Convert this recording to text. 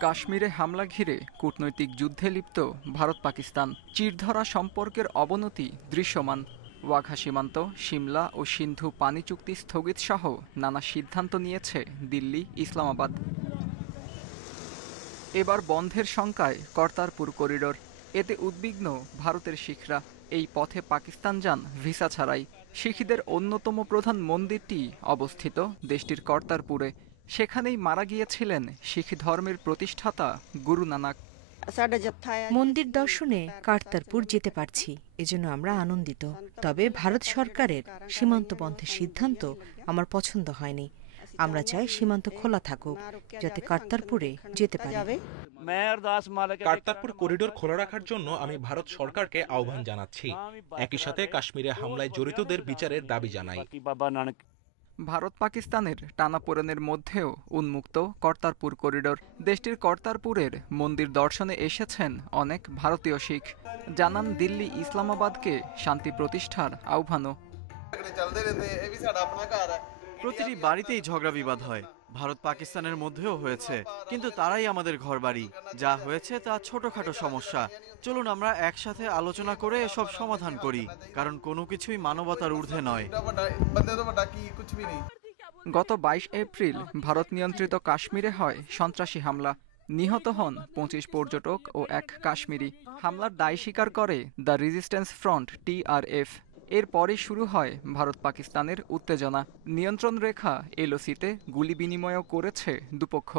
কাশ্মীরে হামলা ঘিরে কূটনৈতিক যুদ্ধে লিপ্ত ভারত পাকিস্তান। চিরধরা সম্পর্কের অবনতি দৃশ্যমান। ওয়াঘা সীমান্ত, সিমলা ও সিন্ধু পানি চুক্তি স্থগিত সহ নানা সিদ্ধান্ত নিয়েছে দিল্লি, ইসলামাবাদ। এবার বন্ধের শঙ্কায় কর্তারপুর করিডোর। এতে উদ্বিগ্ন ভারতের শিখরা। এই পথে পাকিস্তান যান ভিসা ছাড়াই। শিখদের অন্যতম প্রধান মন্দিরটি অবস্থিত দেশটির কর্তারপুরে। সেখানেই মারা গিয়েছিলেন শিখ ধর্মের প্রতিষ্ঠাতা গুরু নানাক। মন্দির দর্শনে কারতারপুর যেতে পারছি, এজন্য আমরা আনন্দিত। তবে ভারত সরকারের সীমান্ত বন্ধের সিদ্ধান্ত আমার পছন্দ হয়নি। আমরা চাই সীমান্ত খোলা থাকুক, যাতে কারতারপুরে যেতে পারি। কারতারপুর করিডোর খোলা রাখার জন্য আমি ভারত সরকারকে আহ্বান জানাচ্ছি। একই সাথে কাশ্মীরে হামলায় জড়িতদের বিচারের দাবি জানাই। ভারত পাকিস্তানের টানাপোড়েনের মধ্যেও উন্মুক্ত কর্তারপুর করিডোর। দেশটির কর্তারপুরের মন্দির দর্শনে এসেছেন অনেক ভারতীয় শিখ। জানান দিল্লি, ইসলামাবাদকে শান্তি প্রতিষ্ঠার আহ্বানও। প্রতিটি বাড়িতেই ঝগড়া বিবাদ হয়, ভারত পাকিস্তানের মধ্যেও হয়েছে, কিন্তু তারাই আমাদের ঘরবাড়ি। যা হয়েছে তা ছোটখাটো সমস্যা। চলুন আমরা একসাথে আলোচনা করে এসব সমাধান করি, কারণ কোনো কিছুই মানবতার ঊর্ধ্বে নয়। গত ২২ এপ্রিল ভারত নিয়ন্ত্রিত কাশ্মীরে হয় সন্ত্রাসী হামলা। নিহত হন ২৫ পর্যটক ও এক কাশ্মীরি। হামলার দায় স্বীকার করে দ্য রেজিস্ট্যান্স ফ্রন্ট, TRF। এরপরই শুরু হয় ভারত পাকিস্তানের উত্তেজনা। নিয়ন্ত্রণ রেখা, LOC-তে গুলি বিনিময়ও করেছে দুপক্ষ।